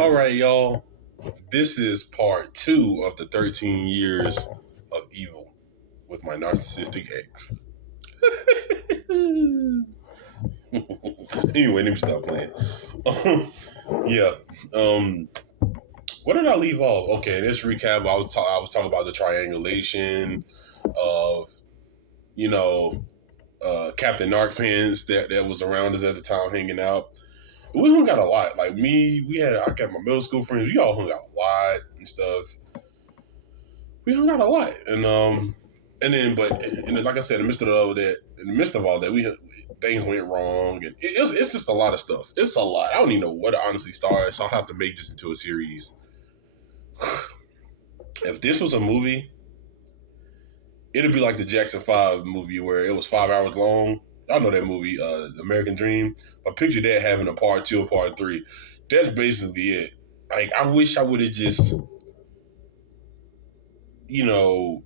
All right, y'all. This is part two of the 13 years of evil with my narcissistic ex. Anyway, let me stop playing. Yeah. Um, where did I leave off? Okay, let's recap. I was talking about the triangulation of you know Captain Narcpants that was around us at the time, hanging out. We hung out a lot. Like me, I got my middle school friends. We all hung out a lot and stuff. We hung out a lot, and then like I said, in the midst of all that, we things went wrong, and it's just a lot of stuff. It's a lot. I don't even know where to honestly start. So I'll have to make this into a series. If this was a movie, it'd be like the Jackson 5 movie where it was 5 hours long. Y'all know that movie, American Dream. But picture that having a part two, a part three. That's basically it. Like, I wish I would have just, you know,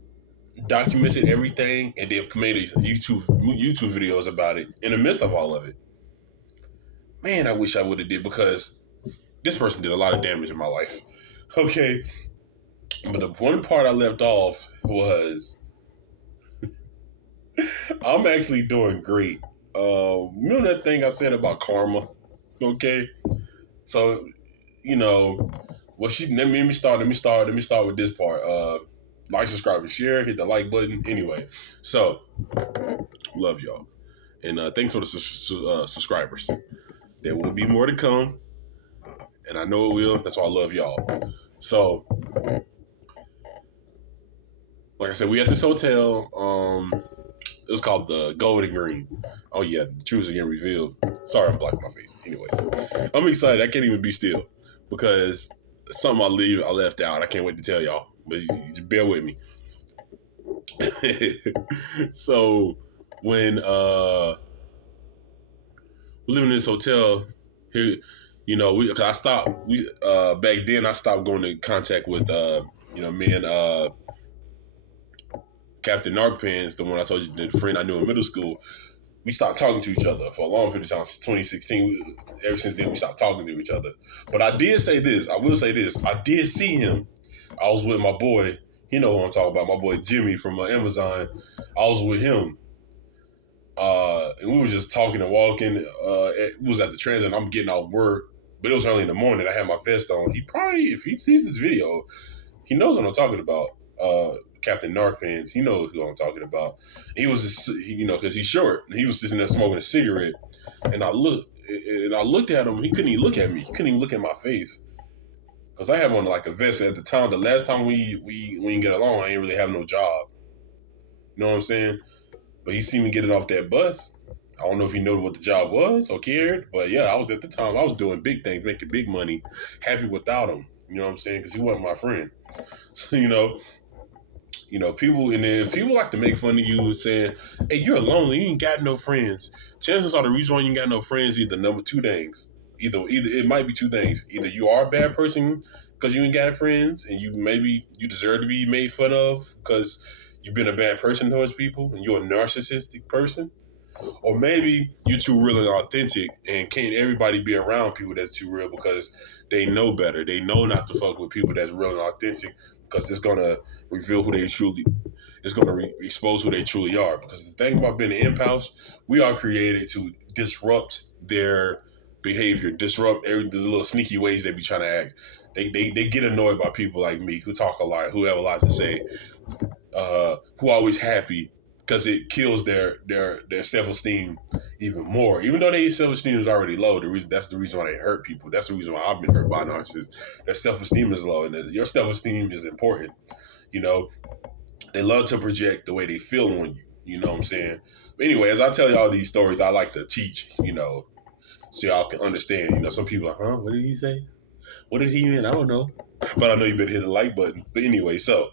documented everything and then made a YouTube videos about it in the midst of all of it. Man, I wish I would have did, because this person did a lot of damage in my life. Okay. But the one part I left off was I'm actually doing great. Remember that thing I said about karma? Okay. So, you know, let me start with this part. Like, subscribe, and share, hit the like button. Anyway, so love y'all. And thanks for the subscribers. There will be more to come. And I know it will. That's why I love y'all. So, like I said, we at this hotel. It was called the Golden Green. Oh yeah, the truth is getting revealed. Sorry, I'm blocking my face. Anyway, I'm excited. I can't even be still because something I left out. I can't wait to tell y'all. But you just bear with me. So when we're living in this hotel here, I stopped. Back then I stopped going in contact with me and Captain Narcpants, the one I told you, the friend I knew in middle school. We stopped talking to each other for a long period of time, since 2016. Ever since then, we stopped talking to each other. But I did say this. I will say this. I did see him. I was with my boy. You know who I'm talking about. My boy Jimmy from Amazon. I was with him. And we were just talking and walking. It was at the transit. And I'm getting off work. But it was early in the morning. I had my vest on. He probably, if he sees this video, he knows what I'm talking about. Captain Narcpants, he knows who I'm talking about. He was just, because he's short. He was sitting there smoking a cigarette, and I looked at him. He couldn't even look at me. He couldn't even look at my face, because I have on like a vest at the time. The last time we didn't get along, I ain't really have no job. You know what I'm saying? But he seen me getting off that bus. I don't know if he knew what the job was or cared, but yeah, I was at the time. I was doing big things, making big money, happy without him. You know what I'm saying? Because he wasn't my friend. So, people, and if people like to make fun of you saying, hey, you're lonely, you ain't got no friends. Chances are the reason why you ain't got no friends either number two things. Either it might be two things. Either you are a bad person because you ain't got friends, and you deserve to be made fun of because you've been a bad person towards people and you're a narcissistic person. Or maybe you too real and authentic, and can't everybody be around people that's too real because they know better. They know not to fuck with people that's real and authentic, because it's gonna reveal who they truly. It's gonna expose who they truly are. Because the thing about being an empath, we are created to disrupt their behavior, disrupt the little sneaky ways they be trying to act. They get annoyed by people like me who talk a lot, who have a lot to say, who are always happy, because it kills their self-esteem even more. Even though their self-esteem is already low, that's the reason why they hurt people. That's the reason why I've been hurt by narcissists. Their self-esteem is low, and your self-esteem is important. They love to project the way they feel on you. You know what I'm saying? But anyway, as I tell y'all these stories, I like to teach, so y'all can understand. Some people are, huh? What did he say? What did he mean? I don't know. But I know you better hit the like button. But anyway, so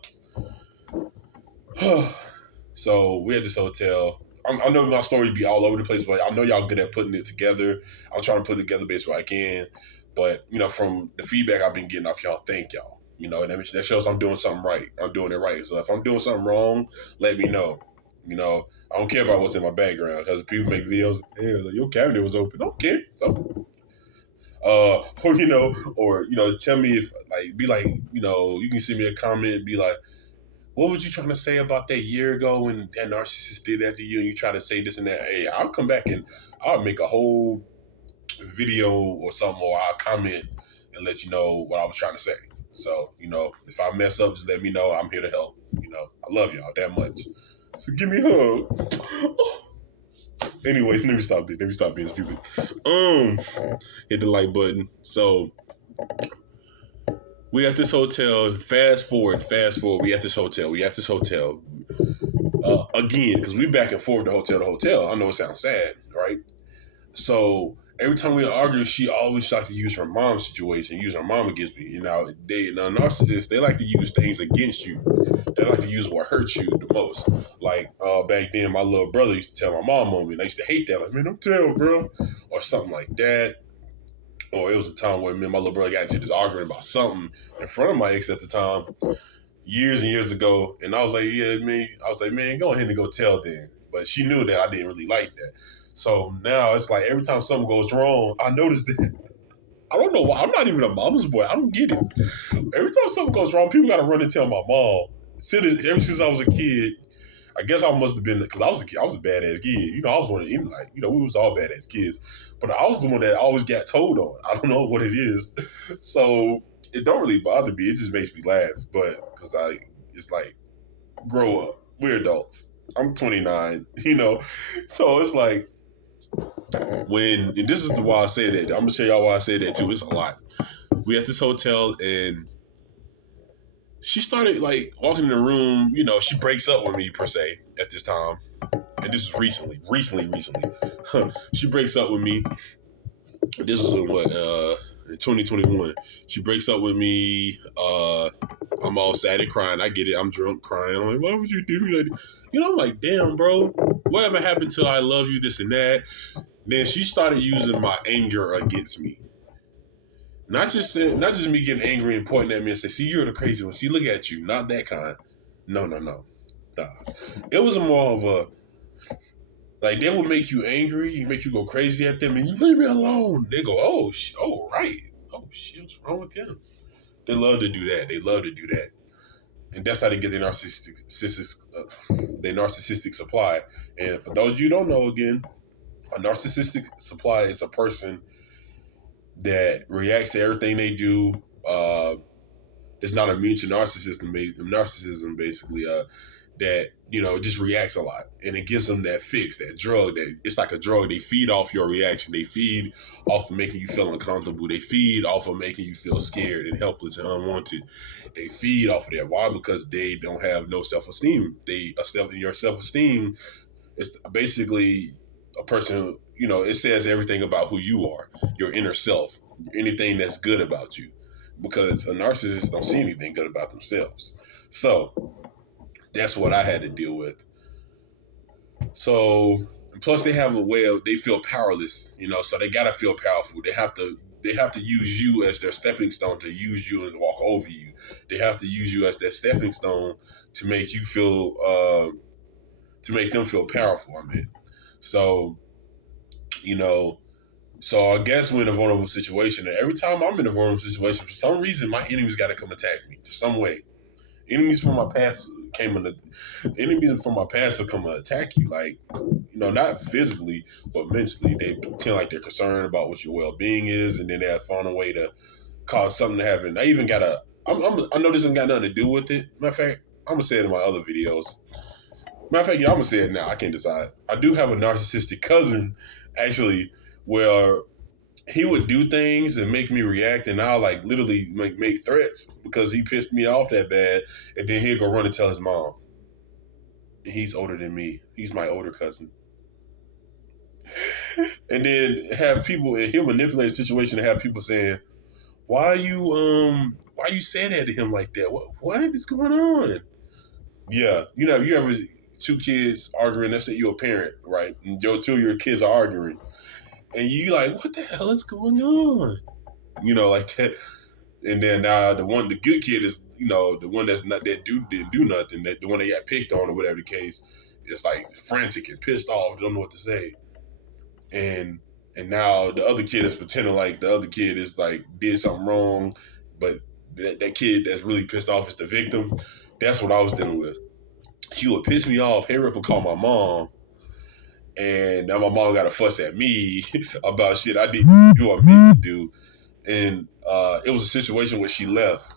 we're at this hotel. I know my story be all over the place, but I know y'all good at putting it together. I'm trying to put it together best way I can. But, from the feedback I've been getting off y'all, thank y'all. And that shows I'm doing something right. I'm doing it right. So if I'm doing something wrong, let me know. I don't care about what's in my background, because people make videos, hey, your cabinet was open. I don't care. So Or tell me if like be like, you can send me a comment and be like, what was you trying to say about that year ago when that narcissist did that to you and you try to say this and that? Hey, I'll come back and I'll make a whole video or something, or I'll comment and let you know what I was trying to say. So, if I mess up, just let me know. I'm here to help. I love y'all that much. So give me a hug. Anyways, let me stop being stupid. Hit the like button. So we at this hotel. Fast forward. We at this hotel. Again, because we back and forth to hotel. I know it sounds sad, right? So every time we argue, she always like to use her mom's situation, use her mom against me. Narcissists, they like to use things against you. They like to use what hurts you the most. Like back then, my little brother used to tell my mom on me, and I used to hate that. Like, man, don't tell, bro, or something like that. Or it was a time where me and my little brother got into this argument about something in front of my ex at the time, years and years ago. And I was like, man, go ahead and go tell then. But she knew that I didn't really like that. So now it's like every time something goes wrong, I notice that. I don't know why. I'm not even a mama's boy. I don't get it. Every time something goes wrong, people got to run and tell my mom. Ever since I was a kid, I guess I must have been, because I was a kid. I was a badass kid. I was one of them, we was all badass kids. But I was the one that always got told on. I don't know what it is. So it don't really bother me. It just makes me laugh. But because it's like, grow up. We're adults. I'm 29, So it's like, and this is why I say that. I'm gonna show y'all why I say that too. It's a lot. We at this hotel and she started like walking in the room. She breaks up with me per se at this time, and this is recently. She breaks up with me. This was in 2021. She breaks up with me. I'm all sad and crying. I get it. I'm drunk crying. I'm like, why would you do that? I'm like, damn, bro. Whatever happened to I love you, this and that? Then she started using my anger against me. Not just me getting angry and pointing at me and say, see, you're the crazy one. See, look at you. Not that kind. No. Nah. It was more of a, like, they would make you angry, make you go crazy at them, and you leave me alone. They go, oh, right. Oh, shit, what's wrong with them? They love to do that. And that's how they get their narcissistic supply. And for those of you who don't know, again, a narcissistic supply is a person that reacts to everything they do. That's not immune to narcissism, basically. That just reacts a lot, and it gives them that fix, that drug. That it's like a drug. They feed off your reaction. They feed off of making you feel uncomfortable. They feed off of making you feel scared and helpless and unwanted. They feed off of that. Why? Because they don't have no self-esteem. Your self-esteem is basically a person. It says everything about who you are, your inner self, anything that's good about you. Because a narcissist don't see anything good about themselves. So that's what I had to deal with. So, plus they have a way of, they feel powerless, so they gotta feel powerful. They have to use you as their stepping stone to use you and walk over you. They have to use you as their stepping stone to make you feel, to make them feel powerful. So, so I guess we're in a vulnerable situation, and every time I'm in a vulnerable situation, for some reason, my enemies got to come attack me some way. Enemies from my past will come and attack you, like, not physically, but mentally. They pretend like they're concerned about what your well-being is, and then they'll find a way to cause something to happen. I even got I know this ain't got nothing to do with it. Matter of fact, I'm going to say it in my other videos. Matter of fact, I'm going to say it now. I can't decide. I do have a narcissistic cousin, actually, where he would do things and make me react, and I'll like literally make threats because he pissed me off that bad, and then he'll go run and tell his mom. He's older than me. He's my older cousin. And then have people, and he'll manipulate the situation to have people saying, why you saying that to him like that? What is going on? Yeah, you ever two kids arguing, let's say you're a parent, right? And two of your kids are arguing. And you like, what the hell is going on? Like that. And then now the good kid is, the one that's not that didn't do nothing. That the one that got picked on or whatever the case, is like frantic and pissed off, don't know what to say. And And now the other kid is pretending like the other kid is like did something wrong, but that kid that's really pissed off is the victim. That's what I was dealing with. She would piss me off, hurry up and call my mom, and now my mom got to fuss at me about shit I didn't do or meant to do. And it was a situation where she left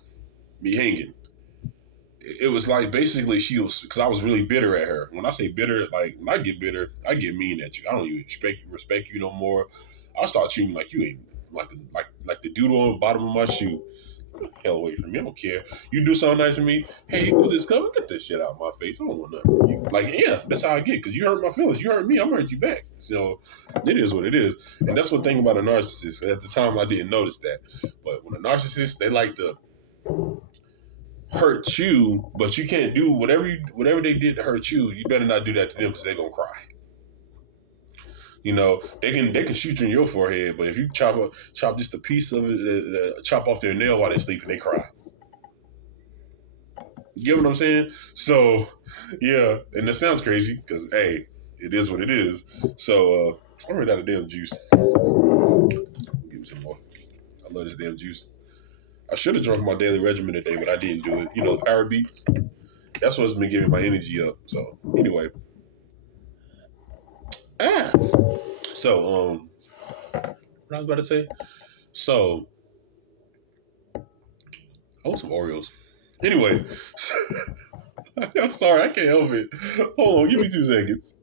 me hanging. It was like basically she was, because I was really bitter at her. When I say bitter, like when I get bitter, I get mean at you. I don't even respect you no more. I start treating you like you ain't like the dude on the bottom of my shoe. Hell away from me. I don't care. You do something nice to me. Hey, you go discover. Get this shit out of my face. I don't want nothing from you. Like, yeah, that's how I get. Because you hurt my feelings. You hurt me. I'm hurt you back. So it is what it is. And that's one thing about a narcissist. At the time, I didn't notice that. But when a narcissist, they like to hurt you, but you can't do whatever they did to hurt you. You better not do that to them because they're gonna cry. You know, they can shoot you in your forehead, but if you chop just a piece of it, chop off their nail while they're sleeping, they cry. You get what I'm saying? So, yeah, and that sounds crazy because hey, it is what it is. So, I ran out of damn juice. Give me some more. I love this damn juice. I should have drunk my daily regimen today, but I didn't do it. You know, the power beats. That's what's been giving my energy up. So, anyway, ah. So, what I was about to say. So, I want some Oreos. Anyway, I'm sorry, I can't help it. Hold on, give me 2 seconds.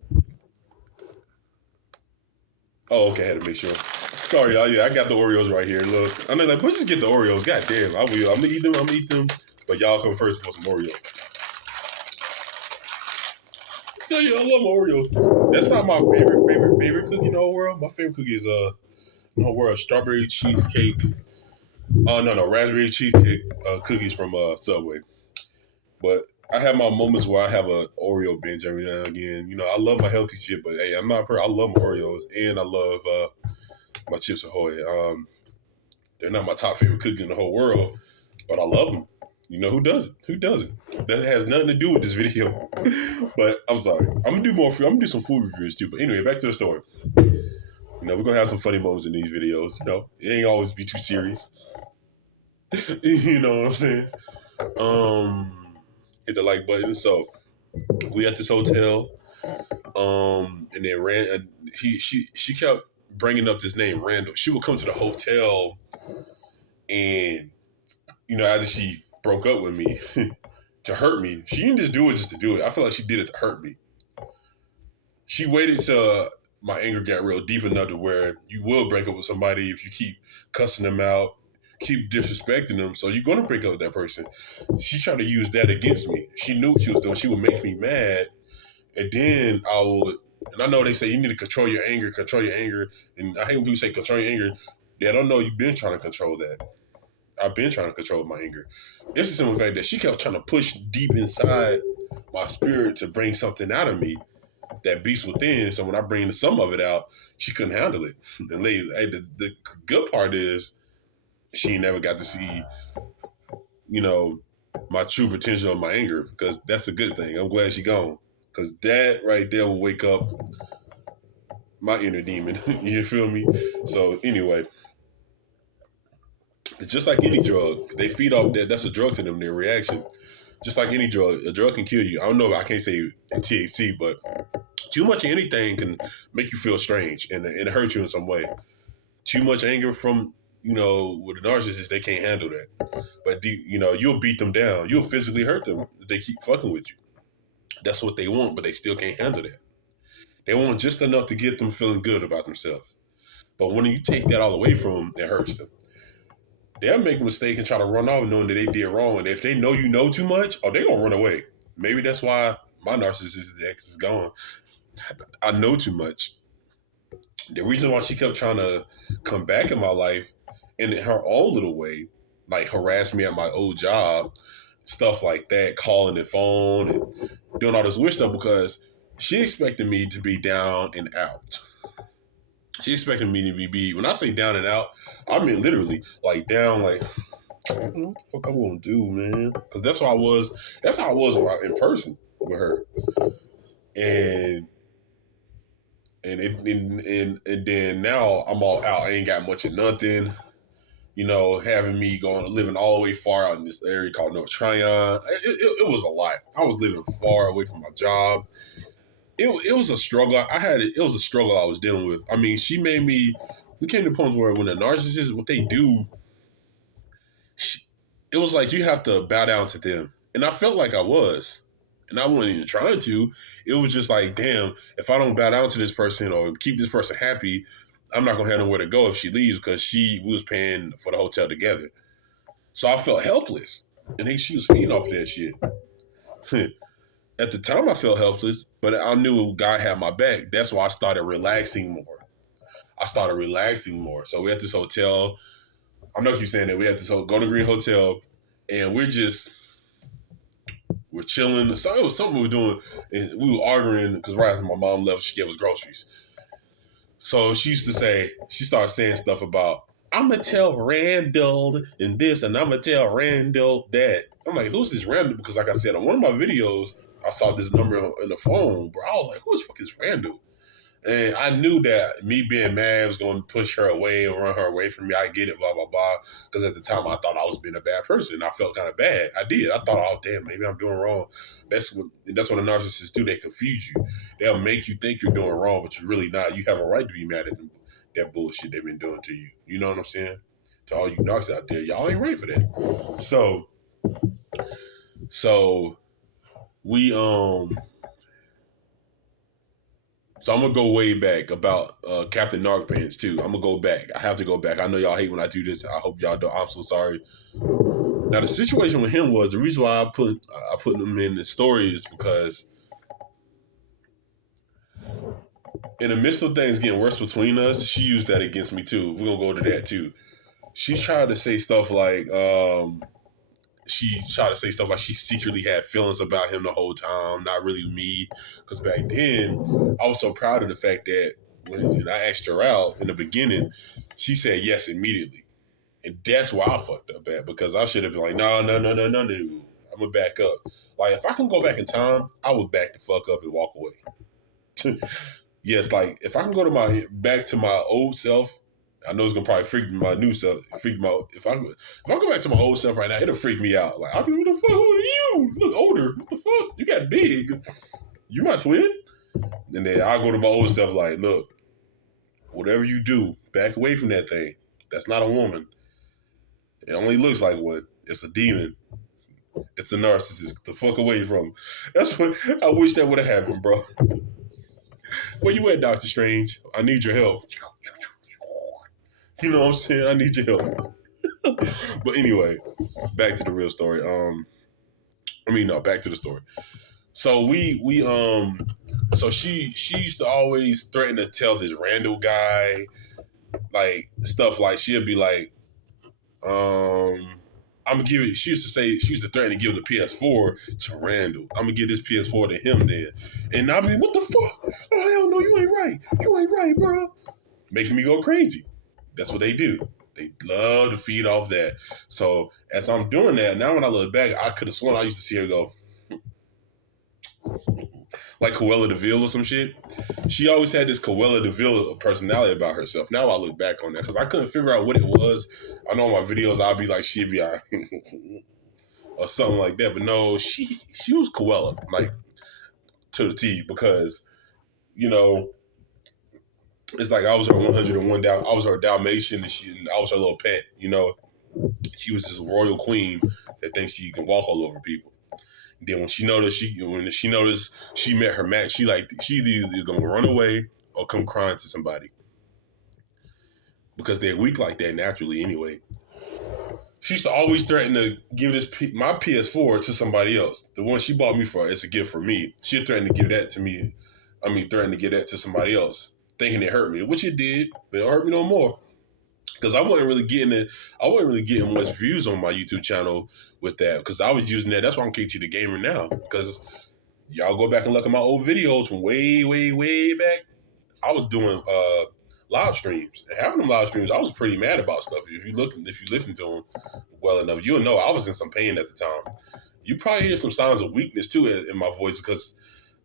Oh, okay, I had to make sure. Sorry, y'all. Yeah, I got the Oreos right here. Look, I'm like, let's just get the Oreos. God damn, I will. I'm gonna eat them. I'm gonna eat them. But y'all come first for some Oreos. I tell you, I love Oreos. That's not my favorite cookie in the whole world. My favorite cookie is in the whole world, strawberry cheesecake. Oh no, raspberry cheesecake cookies from Subway. But I have my moments where I have a Oreo binge every now and again. You know, I love my healthy shit, but hey, I'm not. I love my Oreos and I love my Chips Ahoy. They're not my top favorite cookies in the whole world, but I love them. You know who doesn't? Who doesn't? That has nothing to do with this video. But I'm sorry. I'm gonna do more. I'm gonna do some food reviews too. But anyway, back to the story. You know, we're gonna have some funny moments in these videos. You know, it ain't always be too serious. You know what I'm saying? Hit the like button. So we at this hotel. And then she kept bringing up this name Randall. She would come to the hotel, and you know, after she broke up with me to hurt me, she didn't just do it just to do it. I feel like she did it to hurt me. She waited till my anger got real deep enough to where you will break up with somebody if you keep cussing them out, keep disrespecting them. So you're gonna break up with that person. She tried to use that against me. She knew what she was doing. She would make me mad, and then I would. And I know they say you need to control your anger, And I hate when people say control your anger. They don't know you've been trying to control that. I've been trying to control my anger. It's the simple fact that she kept trying to push deep inside my spirit to bring something out of me, that beast within. So when I bring some of it out, she couldn't handle it. And the good part is she never got to see, you know, my true potential of my anger, because that's a good thing. I'm glad she gone, because that right there will wake up my inner demon. You feel me? So anyway, it's just like any drug. They feed off that. That's a drug to them, their reaction. Just like any drug, a drug can kill you. I don't know. I can't say THC, but too much of anything can make you feel strange and hurt you in some way. Too much anger from, you know, with a narcissist, they can't handle that. But you know, you'll beat them down. You'll physically hurt them if they keep fucking with you. That's what they want, but they still can't handle that. They want just enough to get them feeling good about themselves. But when you take that all away from them, it hurts them. They'll make a mistake and try to run off knowing that they did wrong. And if they know you know too much, oh, they're going to run away. Maybe that's why my narcissistic ex is gone. I know too much. The reason why she kept trying to come back in my life in her own little way, like harass me at my old job, stuff like that, calling the phone and doing all this weird stuff, because she expected me to be down and out. She expected me to be when I say down and out, I mean literally like down, like I don't know what the fuck I'm gonna do, man. Because that's how I was. That's how I was in person with her. And And then now I'm all out. I ain't got much of nothing. Having me going living all the way far out in this area called North Tryon. It was a lot. I was living far away from my job. It was a struggle. It was a struggle I was dealing with. I mean, she made me. It came to points where when a narcissist, what they do, it was like you have to bow down to them, and I felt like I was, and I wasn't even trying to. It was just like, damn, if I don't bow down to this person or keep this person happy, I'm not gonna have nowhere to go if she leaves because we was paying for the hotel together. So I felt helpless, and then she was feeding off that shit. At the time, I felt helpless, but I knew God had my back. That's why I started relaxing more. So we're at this hotel. I know I keep saying that we at this Golden Green Hotel, and we're chilling. So it was something we were doing, and we were arguing because right after my mom left, she gave us groceries. So she started saying stuff about, I'm gonna tell Randall and this, and I'm gonna tell Randall that. I'm like, who's this Randall? Because like I said, on one of my videos, I saw this number in the phone, bro. I was like, who the fuck is Randall? And I knew that me being mad was going to push her away and run her away from me. I get it, blah, blah, blah. Because at the time, I thought I was being a bad person. I felt kind of bad. I did. I thought, oh, damn, maybe I'm doing wrong. That's what the narcissists do. They confuse you. They'll make you think you're doing wrong, but you're really not. You have a right to be mad at them, that bullshit they've been doing to you. You know what I'm saying? To all you narcs out there, y'all ain't ready for that. So we, So I'm gonna go way back about Captain Narc Pants too. I'm gonna go back. I have to go back. I know y'all hate when I do this. I hope y'all don't. I'm so sorry. Now the situation with him was the reason why I put him in the story is because in the midst of things getting worse between us, she used that against me too. We're gonna go to that too. She tried to say stuff like she secretly had feelings about him the whole time, not really me. Because back then, I was so proud of the fact that when I asked her out in the beginning, she said yes immediately. And that's why I fucked up at, because I should have been like, no, no, no, no, no, no. I'm going to back up. Like, if I can go back in time, I would back the fuck up and walk away. Yes, like, if I can go to back to my old self, I know it's gonna probably freak my new self. Freak me out. If I go back to my old self right now, it'll freak me out. Like, I'll be, what the fuck? Who are you? You look older. What the fuck? You got big. You my twin? And then I go to my old self like, look, whatever you do, back away from that thing. That's not a woman. It only looks like one. It's a demon. It's a narcissist. Get the fuck away from him. That's what I wish that would have happened, bro. Where you at, Doctor Strange? I need your help. You know what I'm saying? I need your help. But anyway, back to the real story. Back to the story. So so she used to always threaten to tell this Randall guy like stuff like she'll be like, I'm gonna give it. She used to threaten to give the PS4 to Randall. I'm gonna give this PS4 to him then, and I'll be, what the fuck? Oh hell no, you ain't right. You ain't right, bro. Making me go crazy. That's what they do. They love to feed off that. So as I'm doing that, now when I look back, I could have sworn I used to see her go like Cruella de Vil or some shit. She always had this Cruella de Vil personality about herself. Now I look back on that because I couldn't figure out what it was. I know in my videos I'll be like, she'd be like, or something like that. But no, she was Cruella, like to the T, because it's like I was her 101 down. I was her Dalmatian, and I was her little pet. She was this royal queen that thinks she can walk all over people. And then when she noticed she met her match, she either gonna run away or come crying to somebody because they're weak like that naturally anyway. She used to always threaten to give my PS4 to somebody else. The one she bought me for, it's a gift for me. She threatened to give that to me. Threatened to give that to somebody else, thinking it hurt me, which it did, but it hurt me no more. Because I wasn't really getting much views on my YouTube channel with that. Because I was using that. That's why I'm KT the Gamer now. Because y'all go back and look at my old videos from way, way, way back. I was doing live streams, and having them live streams, I was pretty mad about stuff. If you listen to them well enough, you'll know I was in some pain at the time. You probably hear some signs of weakness too in my voice because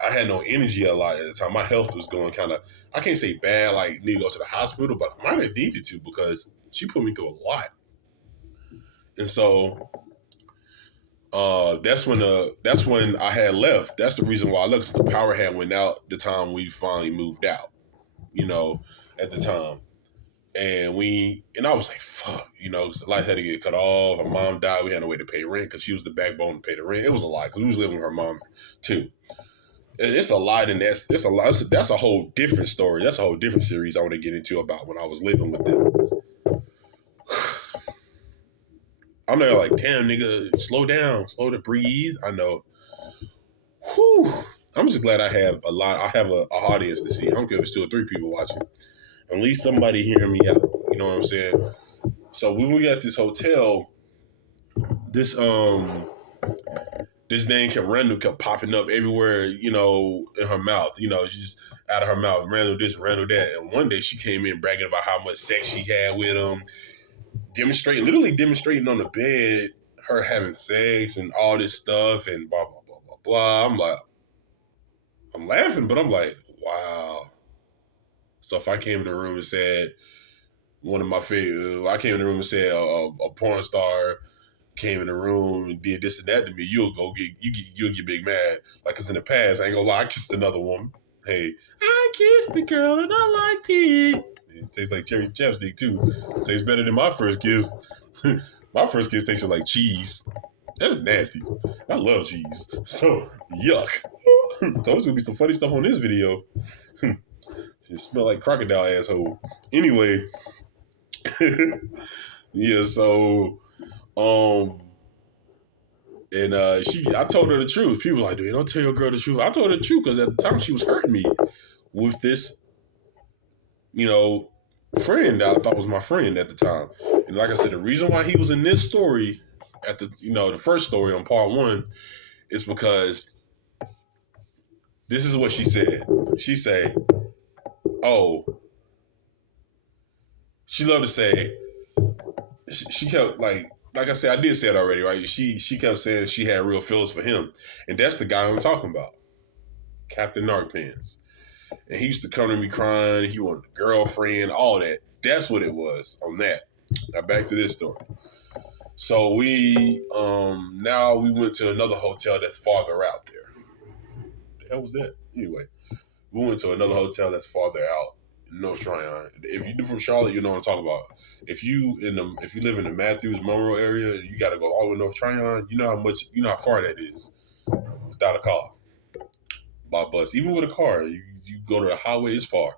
I had no energy a lot at the time. My health was going kind of, I can't say bad, like need to go to the hospital, but I might have needed to because she put me through a lot. And so that's when I had left. That's the reason why I left. 'Cause the power had went out the time we finally moved out. You know, at the time. And I was like, fuck, 'cause the lights had to get cut off. Her mom died. We had no way to pay rent because she was the backbone to pay the rent. It was a lot because we was living with her mom too. And it's a lot, and it's a lot. That's a whole different story. That's a whole different series I want to get into about when I was living with them. I'm there like, damn, nigga, slow down, slow to breathe. I know. Whew. I'm just glad I have a lot. I have a audience to see. I don't care if it's 2 or 3 people watching. At least somebody hearing me out. You know what I'm saying? So when we got this hotel, this this name kept popping up everywhere, in her mouth. Just out of her mouth, Randall this, Randall that. And one day she came in bragging about how much sex she had with him, literally demonstrating on the bed, her having sex and all this stuff and blah blah blah blah blah. I'm laughing, but I'm like, wow. So if I came in the room and said one of my favorite, I came in the room and said a porn star came in the room and did this and that to me, you'll get big mad. Like, cause in the past, I ain't gonna lie, I kissed another woman. Hey, I kissed the girl and I liked it. It tastes like cherry chapstick too. It tastes better than my first kiss. My first kiss tasted like cheese. That's nasty. I love cheese. So yuck. So there's gonna be some funny stuff on this video. It smell like crocodile asshole. Anyway, yeah. So, and I told her the truth. People were like, dude, don't tell your girl the truth. I told her the truth because at the time she was hurting me with this, friend that I thought was my friend at the time. And like I said, the reason why he was in this story at the first story on part 1 is because this is what she said. She said, oh, she loved to say, she kept like I said, I did say it already, right? She kept saying she had real feelings for him. And that's the guy I'm talking about. Captain Narc Pants. And he used to come to me crying. He wanted a girlfriend, all that. That's what it was on that. Now back to this story. So now we went to another hotel that's farther out there. What the hell was that? Anyway, we went to another hotel that's farther out in North Tryon. If you're from Charlotte, you know what I'm talking about. If you live in the Matthews Monroe area, you got to go all the way to North Tryon. You know how far that is without a car, by bus. Even with a car, you go to the highway. It's far,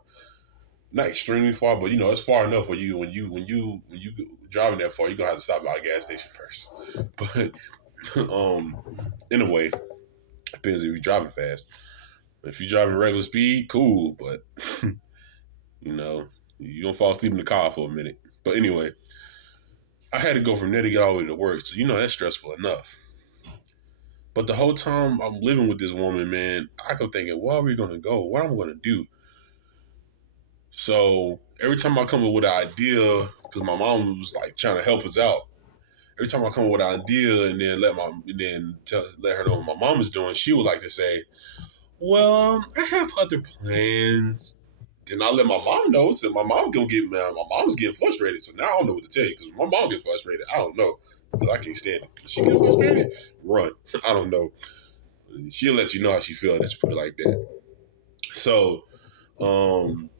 not extremely far, but it's far enough when you driving that far, you're gonna have to stop by a gas station first. But anyway, depends if you're driving fast. If you're driving regular speed, cool, but you don't fall asleep in the car for a minute. But anyway, I had to go from there to get all the way to work, so that's stressful enough. But the whole time I'm living with this woman, man, I kept thinking, where are we gonna go? What am I gonna do? So every time I come up with an idea, because my mom was like trying to help us out. Every time I come up with an idea and then let her know what my mom is doing, she would like to say, "Well, I have other plans." Then I let my mom know, so my mom gonna get mad. My mom's getting frustrated, so now I don't know what to tell you because my mom get frustrated. I don't know because I can't stand it. She get frustrated, run. I don't know. She'll let you know how she feels. Let's put it like that. So, when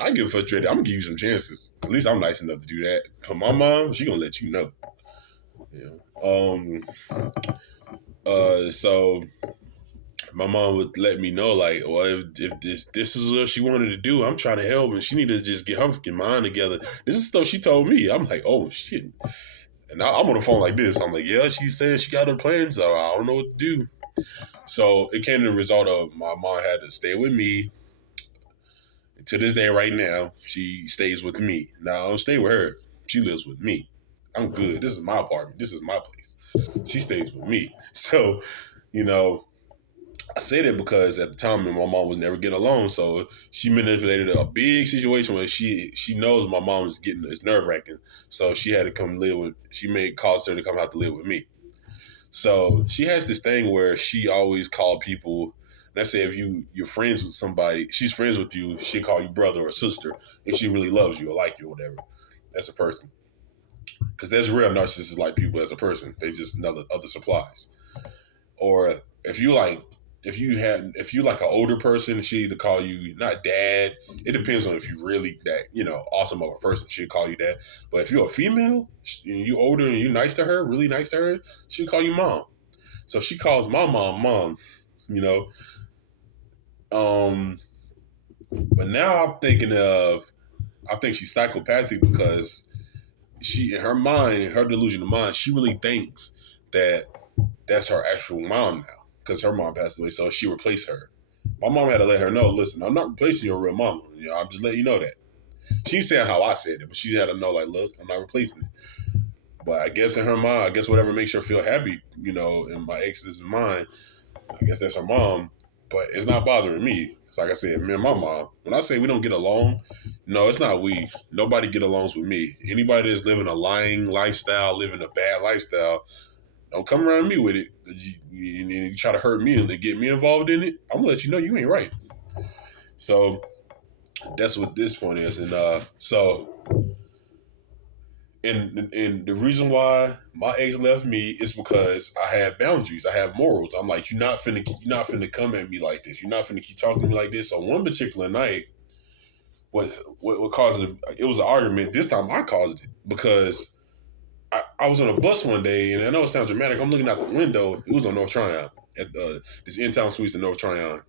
I get frustrated, I'm gonna give you some chances. At least I'm nice enough to do that. But my mom, she gonna let you know. So my mom would let me know, like, well, if this is what she wanted to do, I'm trying to help, and she need to just get her fucking mind together. This is stuff she told me. I'm like, oh shit. And I'm on the phone like this. I'm like, yeah, she said she got her plans, so I don't know what to do. So it came to the result of my mom had to stay with me. To this day, right now, she stays with me. Now, I don't stay with her. She lives with me. I'm good. This is my apartment. This is my place. She stays with me. So, I say that because at the time, my mom was never getting along. So she manipulated a big situation where she knows my mom is it's nerve-wracking. So she had to she made calls her to come have to live with me. So she has this thing where she always called people Let's say if you're friends with somebody, she's friends with you, she call you brother or sister if she really loves you or like you or whatever as a person. Because there's real narcissists like people as a person. They just another other supplies. Or if you like an older person, she either call you not dad. It depends on if you really that awesome of a person. She'll call you dad. But if you're a female, you older and you nice to her, really nice to her, she'll call you mom. So she calls my mom. You know, but now I think she's psychopathic because she in her mind, her delusion of mind, she really thinks that that's her actual mom now because her mom passed away, so she replaced her. My mom had to let her know, listen, I'm not replacing your real mama. I'm just letting you know that. She's saying how I said it, but she had to know, like, look, I'm not replacing it. But I guess in her mind, I guess whatever makes her feel happy, in my ex's mind, I guess that's her mom. But it's not bothering me. Because like I said, me and my mom, when I say we don't get along, no, it's not we. Nobody get alongs with me. Anybody that's living a lying lifestyle, living a bad lifestyle, don't come around me with it. You try to hurt me and get me involved in it, I'm going to let you know you ain't right. So that's what this point is. And the reason why my ex left me is because I had boundaries. I have morals. I'm like, you're not finna come at me like this. You're not finna keep talking to me like this. So one particular night, what caused it? It was an argument. This time I caused it because I was on a bus one day, and I know it sounds dramatic. I'm looking out the window. It was on North Tryon at this in-town suites in North Tryon.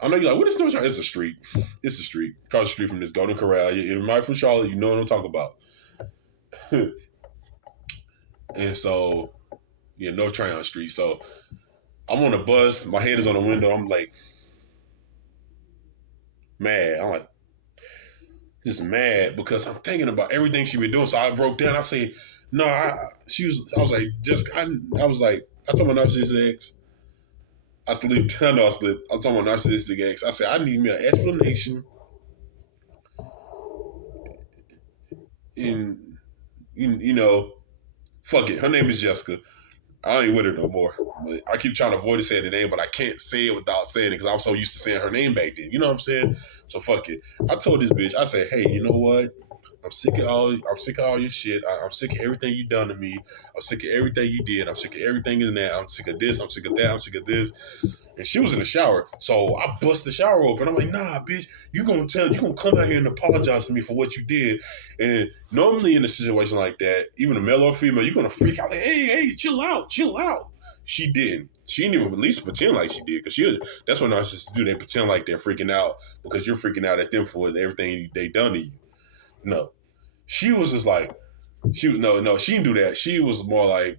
I know you're like, what is North Tryon? It's a street. It's a street. Across the street from this Golden Corral. You're right from Charlotte. You know what I'm talking about. And so, North Tryon Street. So I'm on a bus. My head is on the window. I'm like, mad. I'm like, just mad because I'm thinking about everything she been doing. So I broke down. I say, no, I was like, I told my narcissistic ex, I slipped. I know I slipped. I told my narcissistic ex, I said, I need me an explanation. And, fuck it. Her name is Jessica. I ain't with her no more. But I keep trying to avoid saying the name, but I can't say it without saying it because I'm so used to saying her name back then. You know what I'm saying? So fuck it. I told this bitch, I said, hey, you know what? I'm sick of all your shit. I'm sick of everything you done to me. I'm sick of everything you did. I'm sick of everything in that. I'm sick of this. I'm sick of that. I'm sick of this. And she was in the shower. So I bust the shower open. I'm like, nah, bitch, you gonna come out here and apologize to me for what you did. And normally in a situation like that, even a male or female, you're gonna freak out like, hey, chill out. She didn't. She didn't even at least pretend like she did. Because that's what narcissists do. They pretend like they're freaking out because you're freaking out at them for everything they done to you. No. She was just like, she didn't do that. She was more like,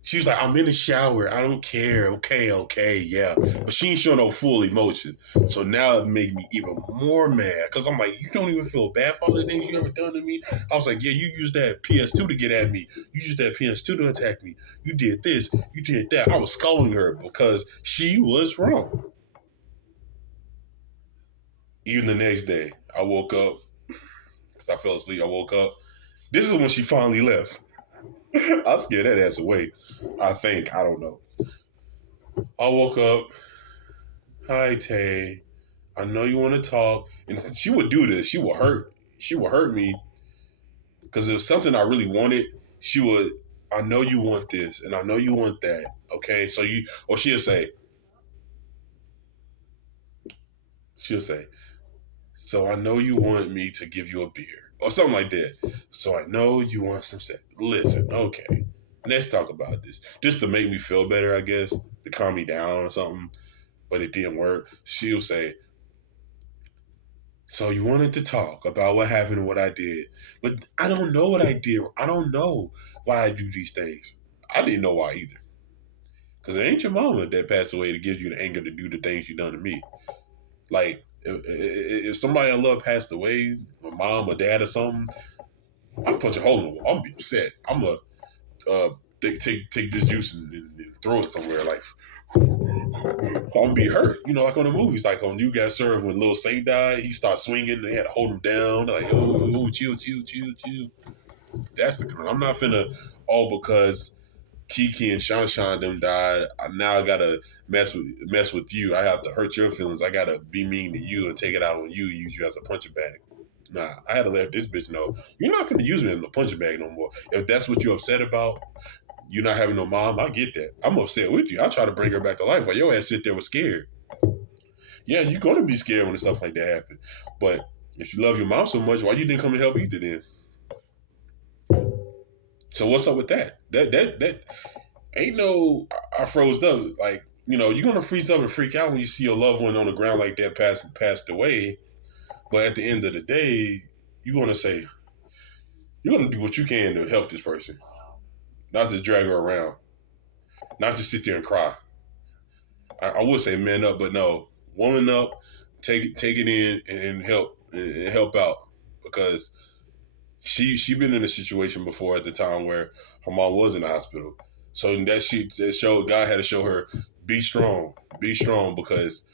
she was like, I'm in the shower. I don't care. Okay, yeah. But she ain't showing no full emotion. So now it made me even more mad. Because I'm like, you don't even feel bad for all the things you ever done to me? I was like, yeah, you used that PS2 to get at me. You used that PS2 to attack me. You did this. You did that. I was scolding her because she was wrong. Even the next day, I woke up. Because I fell asleep. I woke up. This is when she finally left. I scared that ass away. I think. I don't know. I woke up. Hi, Tay. I know you want to talk. And she would do this. She would hurt me. Because if something I really wanted, she would, I know you want this. And I know you want that. Okay? Or she'll say, so I know you want me to give you a beer. Or something like that. So I know you want some sex. Listen, okay. Let's talk about this. Just to make me feel better, I guess. To calm me down or something. But it didn't work. She'll say, so you wanted to talk about what happened and what I did. But I don't know what I did. I don't know why I do these things. I didn't know why either. Because it ain't your mama that passed away to give you the anger to do the things you done to me. Like, if somebody I love passed away, my mom or dad or something, I'll punch a hole in the wall. I'm gonna be upset. I'm gonna take this juice and throw it somewhere. Like, I'm gonna be hurt. Like on the movies, like on You Got Served when Lil Saint died, he started swinging. They had to hold him down. They're like, oh, chill. That's the kind. I'm not finna all because Kiki and Shanshan them died. Now I gotta mess with you. I have to hurt your feelings. I gotta be mean to you and take it out on you. Use you as a punching bag. Nah, I had to let this bitch know you're not finna use me as a punching bag no more. If that's what you're upset about, you not having no mom, I get that. I'm upset with you. I try to bring her back to life while your ass sit there was scared. Yeah, you're gonna be scared when stuff like that happen. But if you love your mom so much, why you didn't come and help either then? So what's up with that? That ain't no. I froze up. Like you're gonna freeze up and freak out when you see your loved one on the ground like that passed away. But at the end of the day, you're gonna say you're gonna do what you can to help this person, not just drag her around, not just sit there and cry. I would say man up, but no, woman up, take it in and help out because she been in a situation before at the time where her mom was in the hospital. So that showed God had to show her be strong because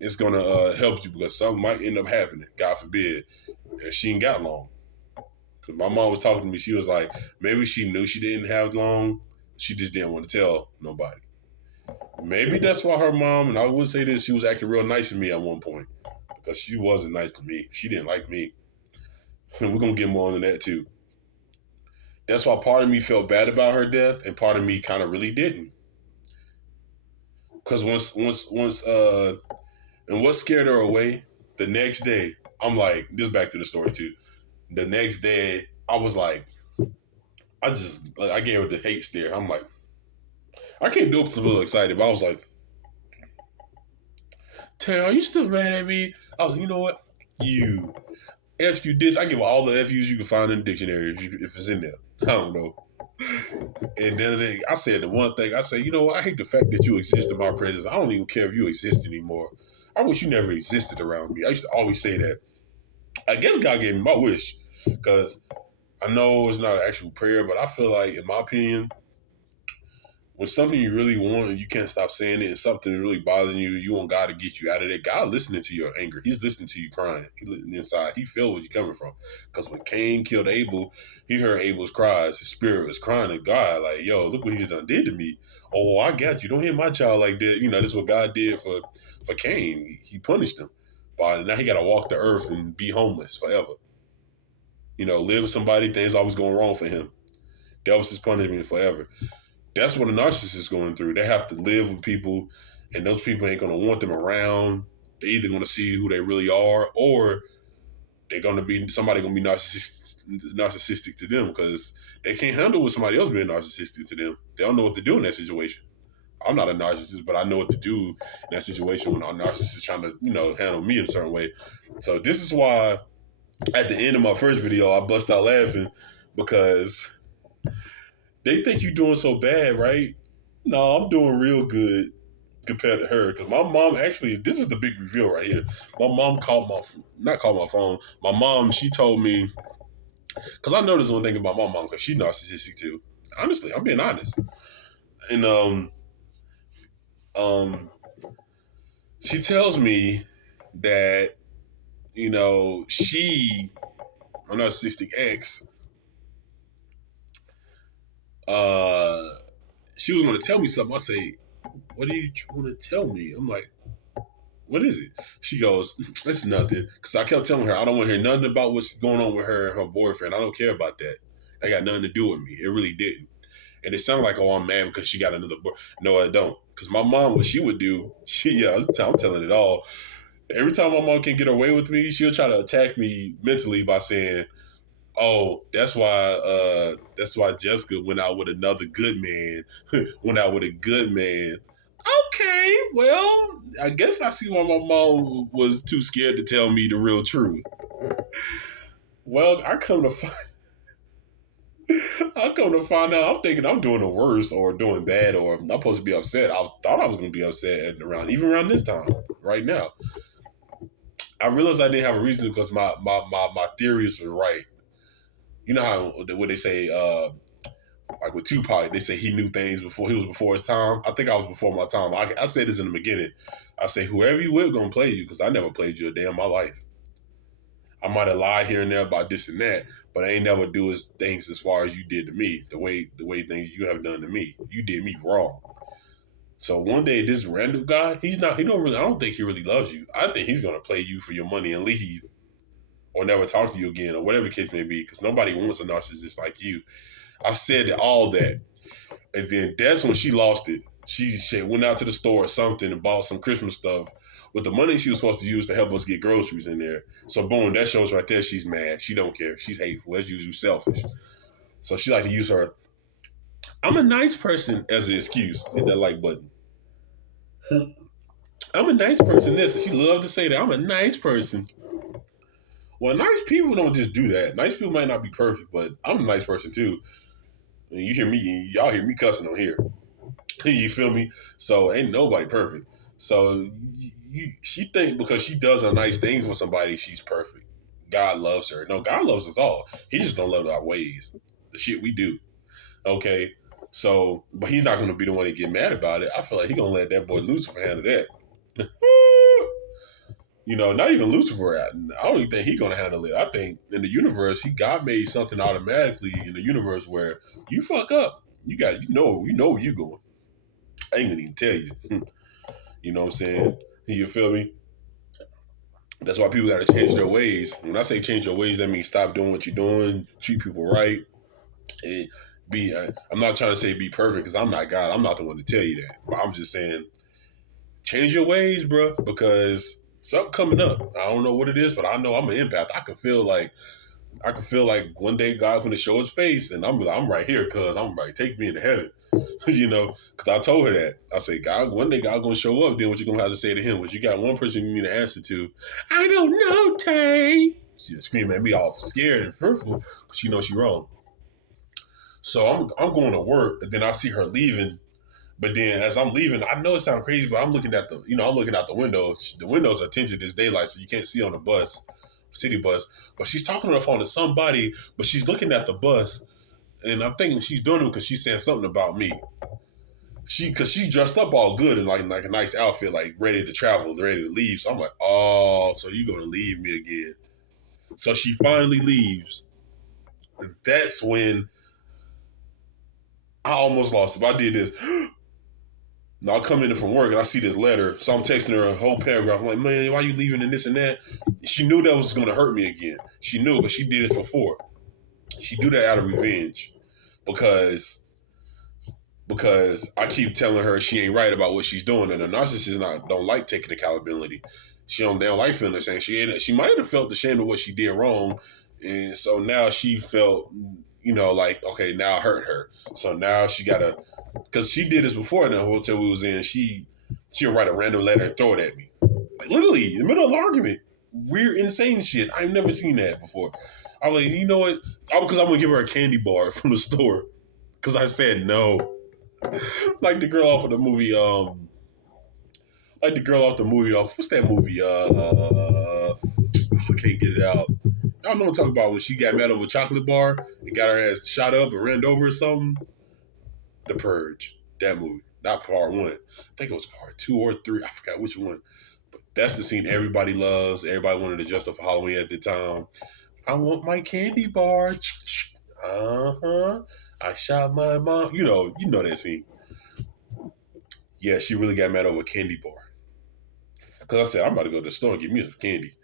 it's gonna help you because something might end up happening. God forbid, and she ain't got long. Cause my mom was talking to me, she was like, maybe she knew she didn't have long, she just didn't want to tell nobody. Maybe that's why her mom, and I would say this, she was acting real nice to me at one point because she wasn't nice to me. She didn't like me, and we're gonna get more on that too. That's why part of me felt bad about her death, and part of me kind of really didn't. Because and what scared her away, the next day, I'm like, this is back to the story too. The next day, I was like, I gave her the hate stare. I'm like, I can't do it because I'm a little excited, but I was like, Tay, are you still mad at me? I was like, you know what? You. F you this. I give all the FUs you can find in the dictionary if it's in there. I don't know. And then I said the one thing, I said, you know what? I hate the fact that you exist in my presence. I don't even care if you exist anymore. I wish you never existed around me. I used to always say that. I guess God gave me my wish because I know it's not an actual prayer, but I feel like, in my opinion, when something you really want and you can't stop saying it and something is really bothering you, you want God to get you out of it. God listening to your anger. He's listening to you crying. He listening inside. He feel where you're coming from. Because when Cain killed Abel, he heard Abel's cries. His spirit was crying to God, like, yo, look what he done did to me. Oh, I got you. Don't hit my child like that. This is what God did for Cain. He punished him. But now he got to walk the earth and be homeless forever. Live with somebody, things always going wrong for him. That was his punishment forever. That's what a narcissist is going through. They have to live with people, and those people ain't going to want them around. They're either going to see who they really are, or they're going to be somebody going to be narcissistic to them because they can't handle with somebody else being narcissistic to them. They don't know what to do in that situation. I'm not a narcissist, but I know what to do in that situation when a narcissist is trying to, handle me in a certain way. So this is why at the end of my first video, I bust out laughing because they think you're doing so bad, right? No, I'm doing real good compared to her. Because my mom actually, this is the big reveal right here. My mom not called my phone. My mom, she told me, because I noticed one thing about my mom, because she's narcissistic too. Honestly, I'm being honest. And um, she tells me that, my narcissistic ex, uh, she was going to tell me something. I say, what do you want to tell me? I'm like, what is it? She goes, it's nothing. Because I kept telling her, I don't want to hear nothing about what's going on with her and her boyfriend. I don't care about that. That got nothing to do with me. It really didn't. And it sounded like, oh, I'm mad because she got another boy. No, I don't. Because my mom, what she would do, I'm telling it all. Every time my mom can get away with me, she'll try to attack me mentally by saying, oh, that's why Jessica went out with another good man, went out with a good man. Okay, well, I guess I see why my mom was too scared to tell me the real truth. Well, I come to find out, I'm thinking I'm doing the worst or doing bad or I'm supposed to be upset. Thought I was going to be upset even around this time, right now. I realized I didn't have a reason because my theories were right. You know how what they say, like with Tupac, they say he knew things he was before his time. I think I was before my time. I said this in the beginning. I say, whoever you with gonna play you because I never played you a day in my life. I might have lied here and there about this and that, but I ain't never do things as far as you did to me. The way things you have done to me, you did me wrong. So one day, this random guy, he don't really, I don't think he really loves you. I think he's gonna play you for your money and leave, or never talk to you again, or whatever the case may be. Because nobody wants a narcissist like you. I said all that, and then that's when she lost it. She went out to the store or something and bought some Christmas stuff with the money she was supposed to use to help us get groceries in there. So boom, that shows right there she's mad. She don't care. She's hateful. That's usually selfish. So she like to use her "I'm a nice person" as an excuse. Hit that like button. I'm a nice person. This she loved to say that I'm a nice person. Well, nice people don't just do that. Nice people might not be perfect, but I'm a nice person too. And you hear me, y'all hear me cussing on here. You feel me? So ain't nobody perfect. So she think because she does a nice thing for somebody, she's perfect. God loves her. No, God loves us all. He just don't love our ways, the shit we do. Okay, so but he's not gonna be the one to get mad about it. I feel like he gonna let that boy Lucifer handle that. Not even Lucifer. I don't even think he's gonna handle it. I think in the universe, God made something automatically in the universe where you fuck up, you know where you going. I ain't gonna even tell you. You know what I'm saying? You feel me? That's why people got to change their ways. When I say change your ways, that means stop doing what you're doing, treat people right, and be. I'm not trying to say be perfect because I'm not God. I'm not the one to tell you that. But I'm just saying change your ways, bro, because something coming up. I don't know what it is, but I know I'm an empath. I can feel like one day God's gonna show His face, and I'm right here, cause I'm right. Take me into heaven, Cause I told her that. I say, God, one day God gonna show up. Then what you gonna have to say to Him? What you got one person you need to answer to? I don't know, Tay. She screaming at me, all scared and fearful, cause she knows she wrong. So I'm going to work, and then I see her leaving. But then as I'm leaving, I know it sounds crazy, but I'm looking at I'm looking out the window. The windows are tinted as daylight, so you can't see on the bus, city bus. But she's talking on the phone to somebody, but she's looking at the bus, and I'm thinking she's doing it because she's saying something about me. Because she dressed up all good in like a nice outfit, like ready to travel, ready to leave. So I'm like, oh, so you gonna leave me again? So she finally leaves. And that's when I almost lost it. But I did this. Now I come in from work and I see this letter. So I'm texting her a whole paragraph. I'm like, man, why you leaving and this and that? She knew that was going to hurt me again. She knew, but she did this before. She do that out of revenge because I keep telling her she ain't right about what she's doing, and the narcissist don't like taking accountability. They don't like feeling ashamed. She might have felt ashamed of what she did wrong, and so now she felt, like, okay, now I hurt her. So now she gotta, because she did this before in the hotel we was in. She'll write a random letter and throw it at me, like literally in the middle of the argument. Weird, insane shit. I've never seen that before. I'm like, you know what? Because I'm gonna give her a candy bar from the store because I said no. Like the girl off of the movie, what's that movie? I can't get it out. I don't know what I'm talking about when she got mad over a chocolate bar and got her ass shot up and ran over or something. The Purge. That movie. Not part one. I think it was part 2 or 3. I forgot which one. But that's the scene everybody loves. Everybody wanted to dress up for Halloween at the time. I want my candy bar. Uh-huh. I shot my mom. You know that scene. Yeah, she really got mad over a candy bar. Because I said, I'm about to go to the store and get me some candy.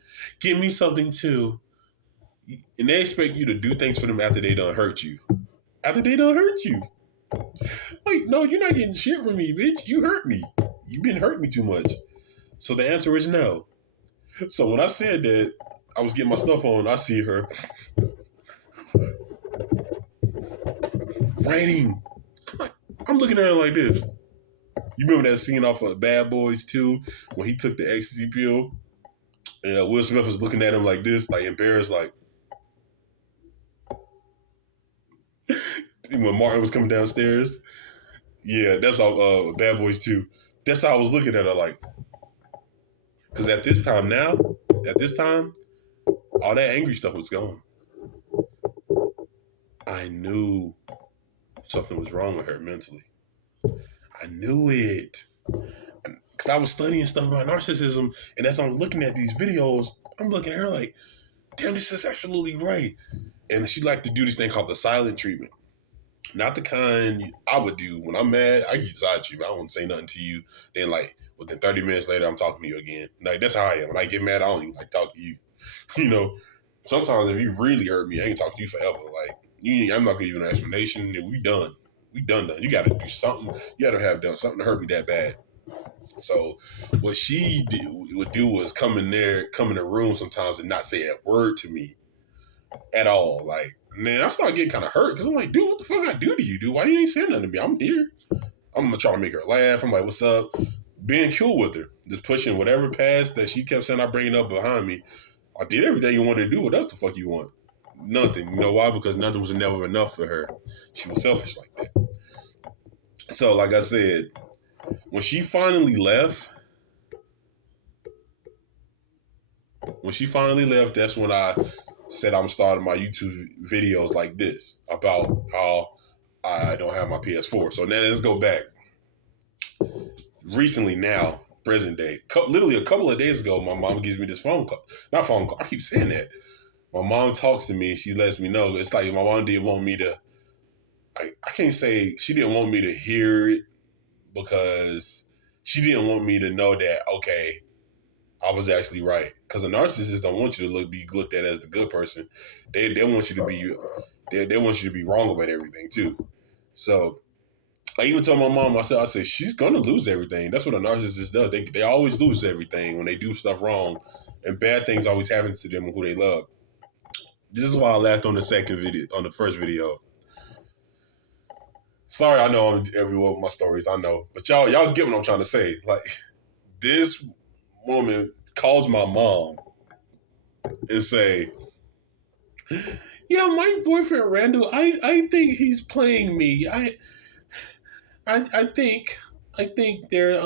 Give me something too. And they expect you to do things for them after they done hurt you. After they done hurt you. Wait, no, you're not getting shit from me, bitch. You hurt me. You've been hurting me too much. So the answer is no. So when I said that, I was getting my stuff on, I see her writing. I'm looking at her like this. You remember that scene off of Bad Boys 2 when he took the ecstasy pill? And Will Smith was looking at him like this, like embarrassed, like when Martin was coming downstairs. Yeah, that's all. Bad Boys 2. That's how I was looking at her, like, because at this time, all that angry stuff was gone. I knew something was wrong with her mentally. I knew it. Because I was studying stuff about narcissism, and as I'm looking at these videos, I'm looking at her like, damn, this is absolutely right. And she liked to do this thing called the silent treatment. Not the kind I would do when I'm mad. I get side treatment. I won't say nothing to you. Then like within 30 minutes later, I'm talking to you again. Like that's how I am. When I get mad, I don't even like talk to you. You know, sometimes if you really hurt me, I ain't talk to you forever. Like I'm not gonna give you an explanation. And we done. We done. You got to do something. You got to have done something to hurt me that bad. So what would do was come in the room sometimes and not say a word to me at all. Like, man, I start getting kind of hurt because I'm like, dude, what the fuck I do to you, dude? Why you ain't saying nothing to me? I'm here. I'm gonna try to make her laugh. I'm like, what's up? Being cool with her, just pushing whatever past that she kept saying I bring it up behind me. I did everything you wanted to do. What else the fuck you want? Nothing. You know why? Because nothing was never enough for her. She was selfish like that. So, like I said, when she finally left, that's when I said I'm starting my YouTube videos like this about how I don't have my PS4. So now let's go back. Recently now, present day, literally a couple of days ago, my mom gives me this phone call. Not phone call, I keep saying that. My mom talks to me, she lets me know. It's like my mom didn't want me to, I can't say she didn't want me to hear it because she didn't want me to know that, okay, I was actually right. Because a narcissist don't want you to be looked at as the good person. They want you to be they want you to be wrong about everything too. So I even told my mom, I said she's gonna lose everything. That's what a narcissist does. They always lose everything when they do stuff wrong, and bad things always happen to them who they love. This is why I laughed on the first video. Sorry, I know I'm everywhere with my stories. I know, but y'all get what I'm trying to say. Like this woman calls my mom and say, "Yeah, my boyfriend Randall, I think he's playing me. I think they're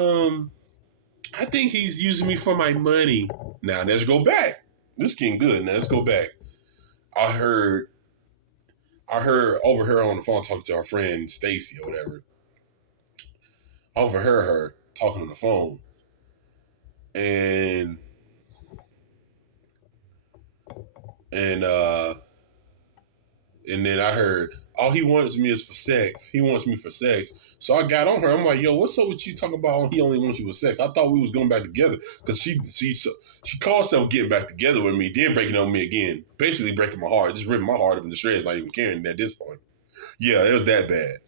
I think he's using me for my money." Now let's go back. This is getting good. Now let's go back. I heard over her on the phone talking to our friend Stacy or whatever. I overheard her talking on the phone, and and uh and then I heard, all he wants me is for sex. He wants me for sex. So I got on her. I'm like, yo, what's up with you talking about he only wants you for sex? I thought we was going back together. Because she called herself getting back together with me, then breaking up with me again. Basically breaking my heart. Just ripping my heart up in the shreds, not even caring at this point. Yeah, it was that bad.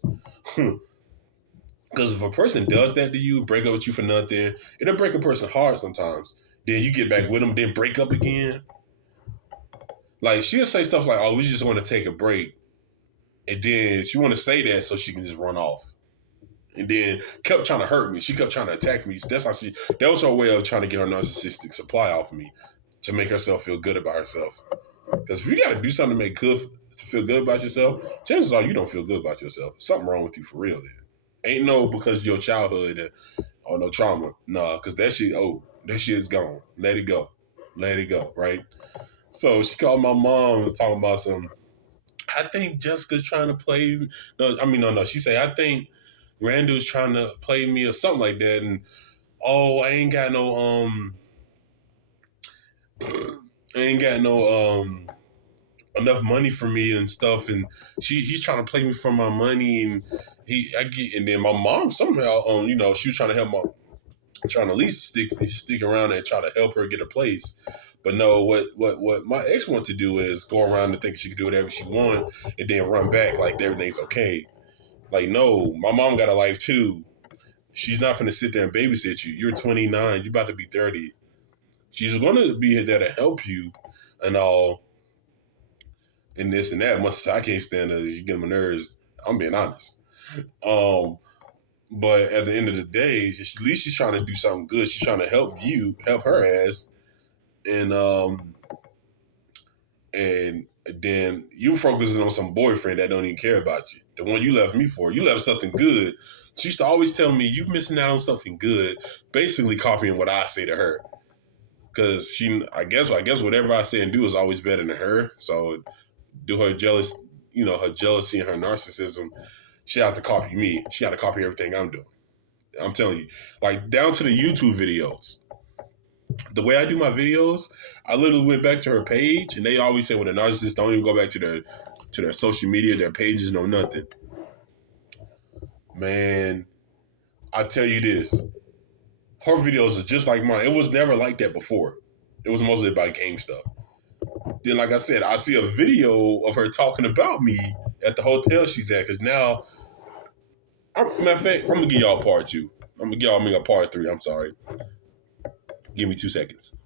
Because if a person does that to you, break up with you for nothing, it'll break a person's heart sometimes. Then you get back with them, then break up again. Like, she'll say stuff like, oh, we just want to take a break. And then she want to say that so she can just run off. And then kept trying to hurt me. She kept trying to attack me. That was her way of trying to get her narcissistic supply off of me to make herself feel good about herself. Because if you got to do something to feel good about yourself, chances are you don't feel good about yourself. Something wrong with you for real then. Ain't no because of your childhood or no trauma. Nah, because that shit's gone. Let it go. Let it go, right? So she called my mom and talking about I think Jessica's trying to play. No. She said, I think Randall's trying to play me or something like that. And I ain't got no enough money for me and stuff. And he's trying to play me for my money. And and then my mom somehow, she was trying to help trying to at least stick around and try to help her get a place. But no, what my ex wanted to do is go around and think she could do whatever she want and then run back like everything's okay. Like, no, my mom got a life too. She's not going to sit there and babysit you. You're 29. You're about to be 30. She's going to be there to help you and all and this and that. I can't stand her. You get on my nerves. I'm being honest. But at the end of the day, at least she's trying to do something good. She's trying to help her ass. And then you focusing on some boyfriend that don't even care about you. The one you left me for. You left something good. She used to always tell me, you missing out on something good. Basically copying what I say to her. Because I guess whatever I say and do is always better than her. So do her her jealousy and her narcissism, she have to copy me. She have to copy everything I'm doing. I'm telling you. Like, down to the YouTube videos. The way I do my videos, I literally went back to her page, and they always say, "Well, the narcissists don't even go back to their social media, their pages, no nothing." Man, I tell you this, her videos are just like mine. It was never like that before. It was mostly about game stuff. Then, like I said, I see a video of her talking about me at the hotel she's at. Because now, matter of fact, I'm gonna give y'all part two. I'm gonna give y'all a part three. I'm sorry. Give me 2 seconds.